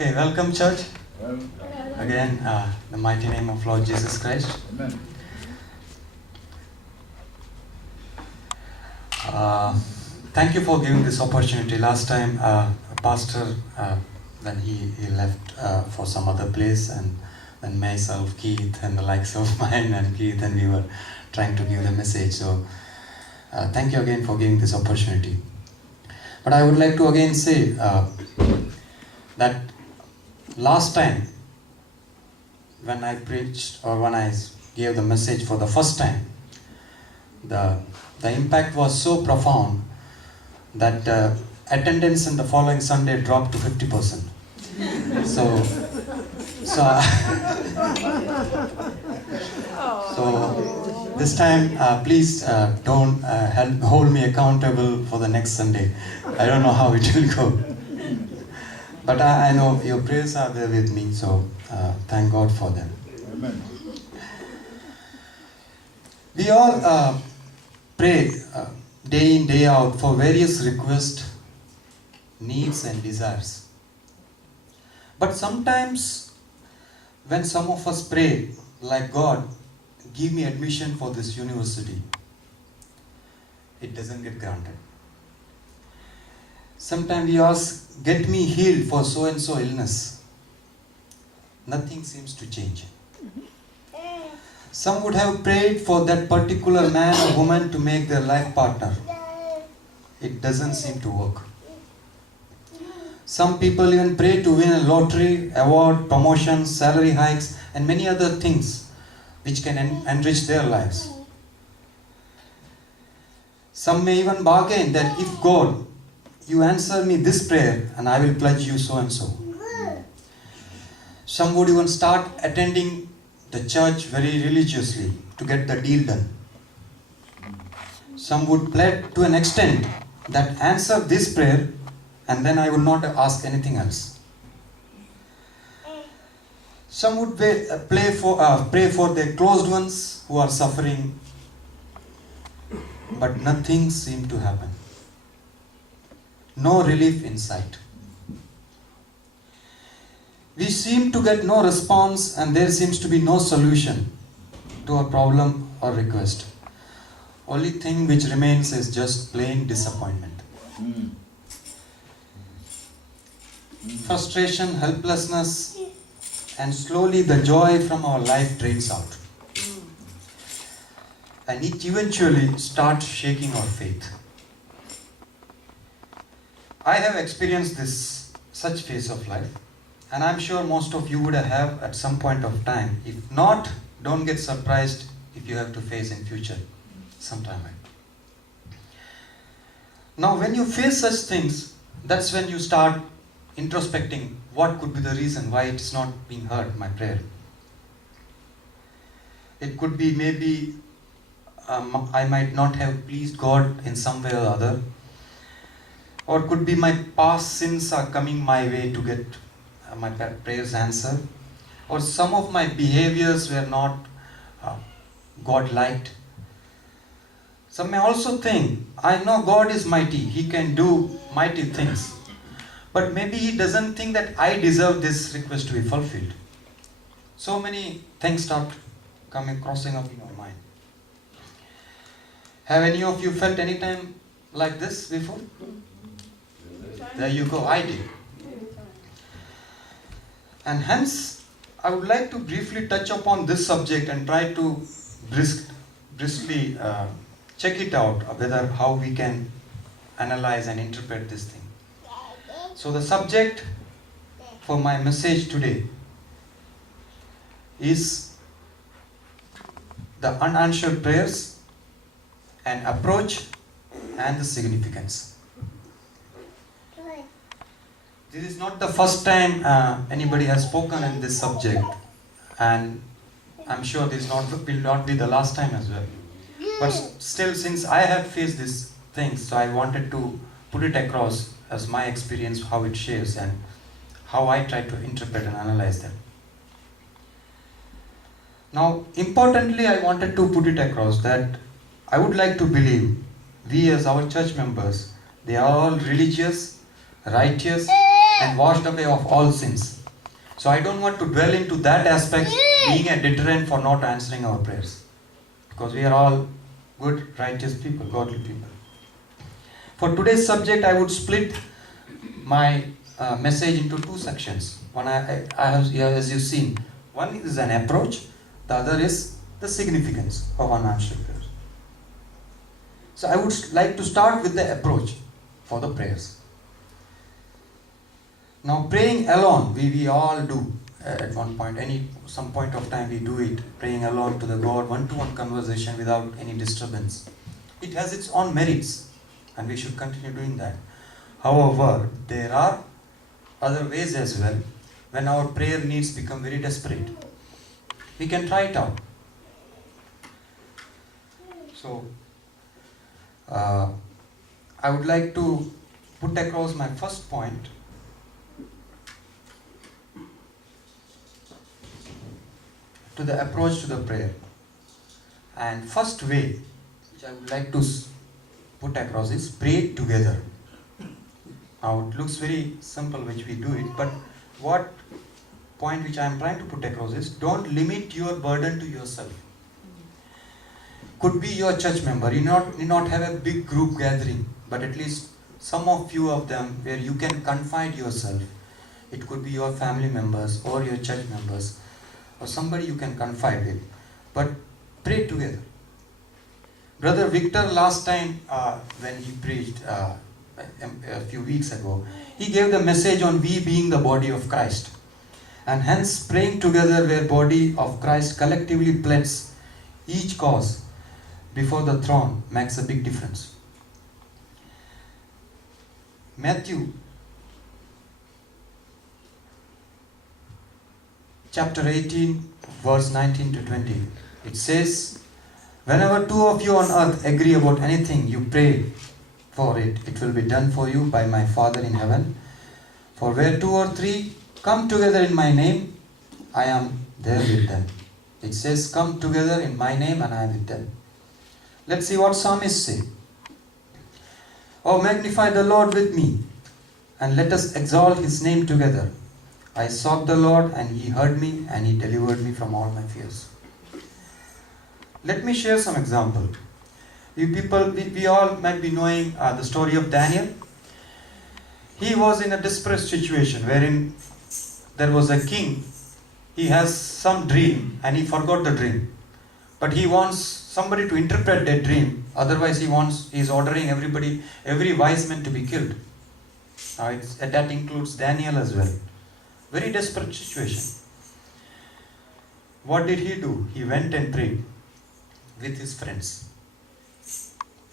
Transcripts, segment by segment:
Okay, welcome, church. Well, Again, the mighty name of Lord Jesus Christ. amen. Thank you for giving this opportunity. Last time, Pastor, when he left for some other place, and then myself, Keith, and the likes of mine and Keith, and we were trying to give the message. So, thank you again for giving this opportunity. But I would like to again say that last time, when I preached or when I gave the message for the first time, the impact was so profound that attendance in the following Sunday dropped to 50%. So this time, please don't hold me accountable for the next Sunday. I don't know how it will go. But I know your prayers are there with me, so thank God for them. Amen. We all pray day in, day out for various requests, needs and desires. But sometimes when some of us pray, like God, give me admission for this university, it doesn't get granted. Sometimes we ask, get me healed for so and so illness. Nothing seems to change. Some would have prayed for that particular man or woman to make their life partner. It doesn't seem to work. Some people even pray to win a lottery, award, promotions, salary hikes, and many other things which can enrich their lives. Some may even bargain that if God, you answer me this prayer and I will pledge you so and so. Some would even start attending the church very religiously to get the deal done. Some would pledge to an extent that answer this prayer and then I would not ask anything else. Some would pray for their closed ones who are suffering, but nothing seemed to happen. No relief in sight. We seem to get no response and there seems to be no solution to a problem or request. Only thing which remains is just plain disappointment. Frustration, helplessness, and slowly the joy from our life drains out. And it eventually starts shaking our faith. I have experienced such phase of life, and I'm sure most of you would have at some point of time. If not, don't get surprised if you have to face in future sometime. Now, when you face such things, that's when you start introspecting what could be the reason why it's not being heard, my prayer. It could be maybe I might not have pleased God in some way or other. Or it could be my past sins are coming my way to get my prayers answered. Or some of my behaviors were not God-liked. Some may also think, I know God is mighty, He can do mighty things. But maybe He doesn't think that I deserve this request to be fulfilled. So many things start crossing up in your mind. Have any of you felt any time like this before? There you go, I did. And hence, I would like to briefly touch upon this subject and try to briskly check it out, whether how we can analyze and interpret this thing. So the subject for my message today is the unanswered prayers and approach and the significance. This is not the first time anybody has spoken in this subject, and I'm sure this will not be the last time as well. But still, since I have faced these things, so I wanted to put it across as my experience, how it shares and how I try to interpret and analyze them. Now, importantly, I wanted to put it across that I would like to believe we as our church members, they are all religious, righteous, and washed away of all sins. So I don't want to dwell into that aspect being a deterrent for not answering our prayers. Because we are all good, righteous people, godly people. For today's subject, I would split my message into two sections. One I have here, as you've seen. One is an approach, the other is the significance of unanswered prayers. So I would like to start with the approach for the prayers. Now praying alone, we all do at one point, some point of time we do it, praying alone to the God, one-to-one conversation without any disturbance. It has its own merits and we should continue doing that. However, there are other ways as well when our prayer needs become very desperate. We can try it out. So, I would like to put across my first point. To the approach to the prayer. And first way which I would like to put across is pray together. Now it looks very simple which we do it, but what point which I am trying to put across is don't limit your burden to yourself. Could be your church member. You need not have a big group gathering, but at least some of few of them where you can confide yourself. It could be your family members or your church members or somebody you can confide with. But pray together. Brother Victor last time when he preached a few weeks ago, he gave the message on we being the body of Christ. And hence praying together where body of Christ collectively pleads each cause before the throne makes a big difference. Matthew chapter 18 verse 19 to 20. It says, whenever two of you on earth agree about anything you pray for it, it will be done for you by my Father in heaven. For where two or three come together in my name, I am there with them. It says, come together in my name and I am with them. Let's see what psalmists say. Oh, magnify the Lord with me, and let us exalt his name together. I sought the Lord, and he heard me, and he delivered me from all my fears. Let me share some example. We all might be knowing the story of Daniel. He was in a desperate situation wherein there was a king. He has some dream and he forgot the dream. But he wants somebody to interpret that dream. Otherwise he is ordering every wise man to be killed. Now that includes Daniel as well. Very desperate situation. What did he do? He went and prayed with his friends.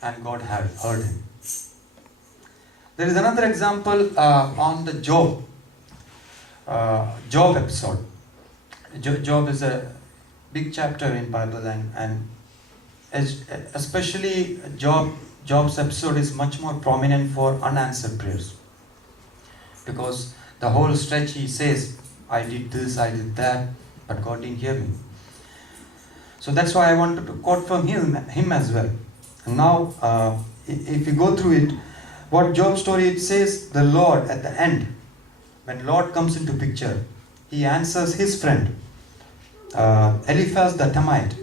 And God had heard him. There is another example on the Job episode. Job is a big chapter in Bible and especially Job's episode is much more prominent for unanswered prayers. Because the whole stretch he says, I did this, I did that, but God didn't hear me. So that's why I wanted to quote from him as well. And now, if you go through it, what Job's story it says, the Lord at the end, when Lord comes into picture, he answers his friend, Eliphaz the Temite.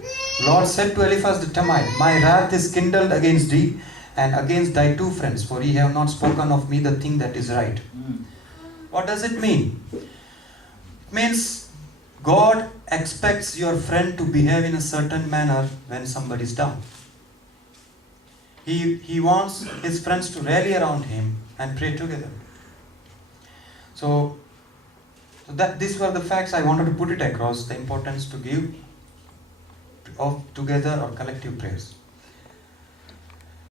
Lord said to Eliphaz the Temite, my wrath is kindled against thee and against thy two friends, for ye have not spoken of me the thing that is right. What does it mean? It means God expects your friend to behave in a certain manner when somebody is down. He wants his friends to rally around him and pray together. So that these were the facts I wanted to put it across, the importance to give of together or collective prayers.